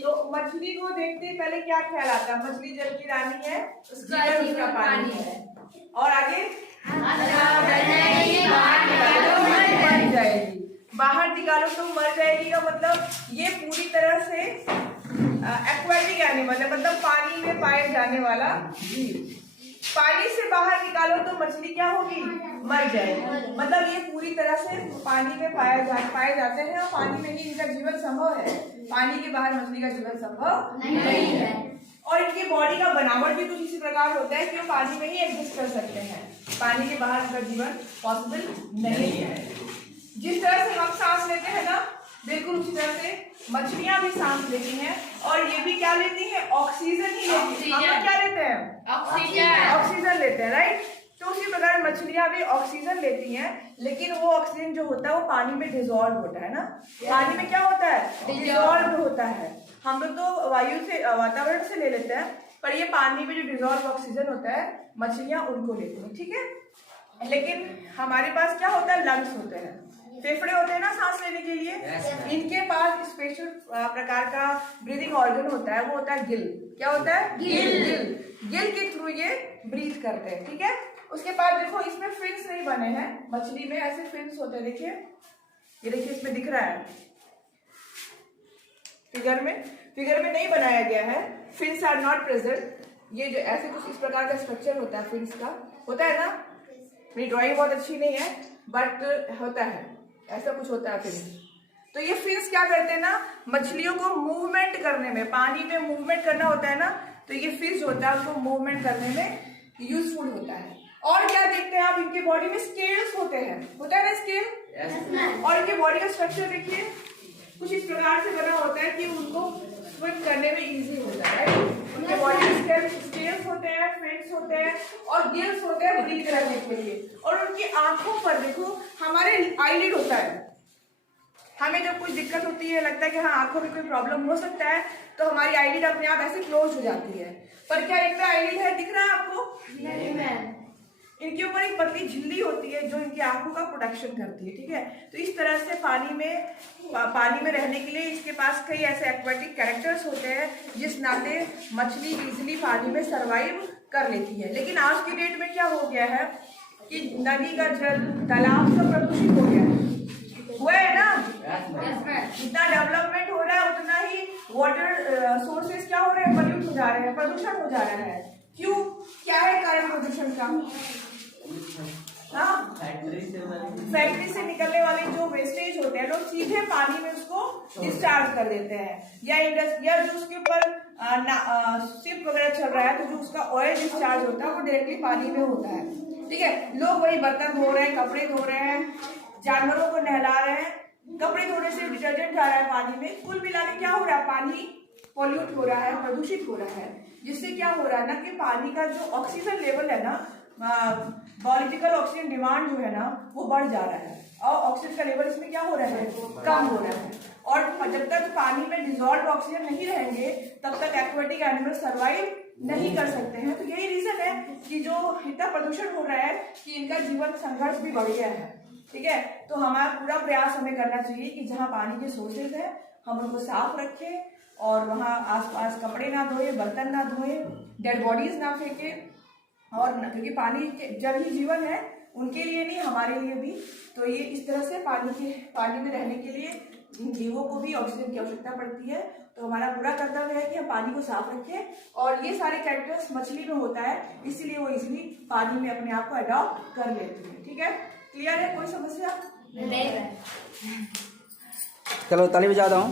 तो मछली को देखते पहले क्या ख्याल आता है? मछली जल की रानी है, उसका पानी है, और आगे मर जाएगी। बाहर निकालो तो मर जाएगी का मतलब ये पूरी तरह से एक्वाटिक एनिमल है, मतलब पानी में पाए जाने वाला जीव। पानी से बाहर निकालो तो मछली क्या होगी? मर जाएगी। मतलब ये पूरी तरह से पानी में पाए जाते हैं और पानी में ही इनका जीवन संभव है। पानी के बाहर मछली का जीवन संभव नहीं है। और इनकी बॉडी का बनावट भी कुछ इसी प्रकार होता है कि वो पानी में ही एग्जिस्ट कर सकते हैं, पानी के बाहर उनका जीवन पॉसिबल नहीं है। जिस तरह से हम सांस लेते हैं ना, बिल्कुल उसी तरह से मछलियां भी सांस लेती हैं, और ये भी क्या लेती हैं? ऑक्सीजन ही लेती हैं। हम लोग क्या लेते हैं? ऑक्सीजन लेते हैं, राइट। तो उसी प्रकार मछलियां भी ऑक्सीजन लेती हैं, लेकिन वो ऑक्सीजन जो होता है वो पानी में डिजोल्व होता है ना। पानी में क्या होता है? डिजोल्व होता है। हम लोग तो वायु से, वातावरण से ले लेते हैं, पर ये पानी में जो डिजोल्व ऑक्सीजन होता है मछलियां उनको लेती हैं, ठीक है। लेकिन हमारे पास क्या होता है? लंग्स होते हैं, फेफड़े होते हैं ना सांस लेने के लिए। इनके पास स्पेशल प्रकार का ब्रीदिंग ऑर्गन होता है, वो होता है गिल। क्या होता है? गिल के थ्रू ये ब्रीथ करते हैं, ठीक है। उसके बाद देखो इसमें फिन्स नहीं बने हैं, मछली में ऐसे फिन्स होते हैं, देखिए ये देखिए इसमें दिख रहा है, फिगर में नहीं बनाया गया है। Fins are not present. ये जो ऐसे कुछ इस प्रकार का स्ट्रक्चर होता है फिन्स का, होता है ना। मेरी ड्राइंग बहुत अच्छी नहीं है बट होता है, ऐसा कुछ होता है फिन्स। तो ये फिन्स क्या करते हैं ना, मछलियों को मूवमेंट करने में, पानी में मूवमेंट करना होता है ना, तो ये फिन्स होता है उसको मूवमेंट करने में यूजफुल होता है। और क्या देखते हैं आप? इनके बॉडी में स्केल्स होते हैं, होता है ना स्केल। और इनके बॉडी का स्ट्रक्चर देखिए कुछ इस प्रकार से बना होता है कि उनको स्विम करने में इजी होता है। उनके बॉडी में स्केल्स होते हैं, फिन्स होते हैं और गिल्स होते हैं ब्रीथ करने के लिए। और उनकी आंखों पर देखो, हमारे आईलिड होता है। हमें जब कुछ दिक्कत होती है, लगता है कि हाँ आंखों में कोई प्रॉब्लम हो सकता है, तो हमारी आईलिड अपने आप ऐसे क्लोज हो जाती है। पर क्या इनमें आईलिड है? दिख रहा है आपको? नहीं मैम। इनके ऊपर एक पतली झिल्ली होती है जो इनकी आंखों का प्रोटेक्शन करती है, ठीक है। तो इस तरह से पानी में रहने के लिए इसके पास कई ऐसे एक्वाटिक कैरेक्टर्स होते हैं जिस नाते मछली इजीली पानी में सरवाइव कर लेती है। लेकिन आज की डेट में क्या हो गया है कि नदी का जल, तालाब सब प्रदूषित हो गया है, हुआ है ना। जितना डेवलपमेंट हो रहा है उतना ही वाटर सोर्सेज क्या हो रहे हैं? पॉल्यूट हो जा रहे हैं, प्रदूषण हो जा रहा है। क्यों? क्या है कारण प्रदूषण का? हाँ, फैक्ट्री से निकलने वाले जो वेस्टेज होते हैं लोग सीधे पानी में उसको डिस्चार्ज कर देते हैं, या जो उसके ऊपर शिप वगैरह चल रहा है तो जो उसका ऑयल डिस्चार्ज होता है वो डायरेक्टली पानी में होता है, ठीक है। लोग वही बर्तन धो रहे हैं, कपड़े धो रहे हैं, जानवरों को नहला रहे हैं, कपड़े धोने से डिटर्जेंट जा रहा है पानी में। कुल मिला के क्या हो रहा है? पानी पॉल्यूट हो रहा है, प्रदूषित हो रहा है, जिससे क्या हो रहा है ना कि पानी का जो ऑक्सीजन लेवल है ना, बायोलॉजिकल ऑक्सीजन डिमांड जो है ना वो बढ़ जा रहा है, और ऑक्सीजन का लेवल इसमें क्या हो रहा है? कम हो रहा है। और जब तक पानी में डिजोल्व ऑक्सीजन नहीं रहेंगे तब तक एक्वाटिक एनिमल सर्वाइव नहीं कर सकते हैं। तो यही रीजन है कि जो इतना प्रदूषण हो रहा है कि इनका जीवन संघर्ष भी बढ़ गया है, ठीक है। तो हमारा पूरा प्रयास हमें करना चाहिए कि जहाँ पानी के सोर्सेज है हम उनको साफ रखें, और वहाँ आसपास कपड़े ना धोए, बर्तन ना धोए, डेड बॉडीज ना फेंके। और क्योंकि पानी जल ही जीवन है, उनके लिए नहीं हमारे लिए भी। तो ये इस तरह से पानी में रहने के लिए इन जीवों को भी ऑक्सीजन की आवश्यकता पड़ती है। तो हमारा पूरा कर्तव्य है कि हम पानी को साफ रखें, और ये सारे कैरेक्टर्स मछली में होता है, इसीलिए वो इजीली पानी में अपने आप को अडॉप्ट कर लेती है, ठीक है। क्लियर है? कोई समस्या नहीं है? चलो ताली बजा दो।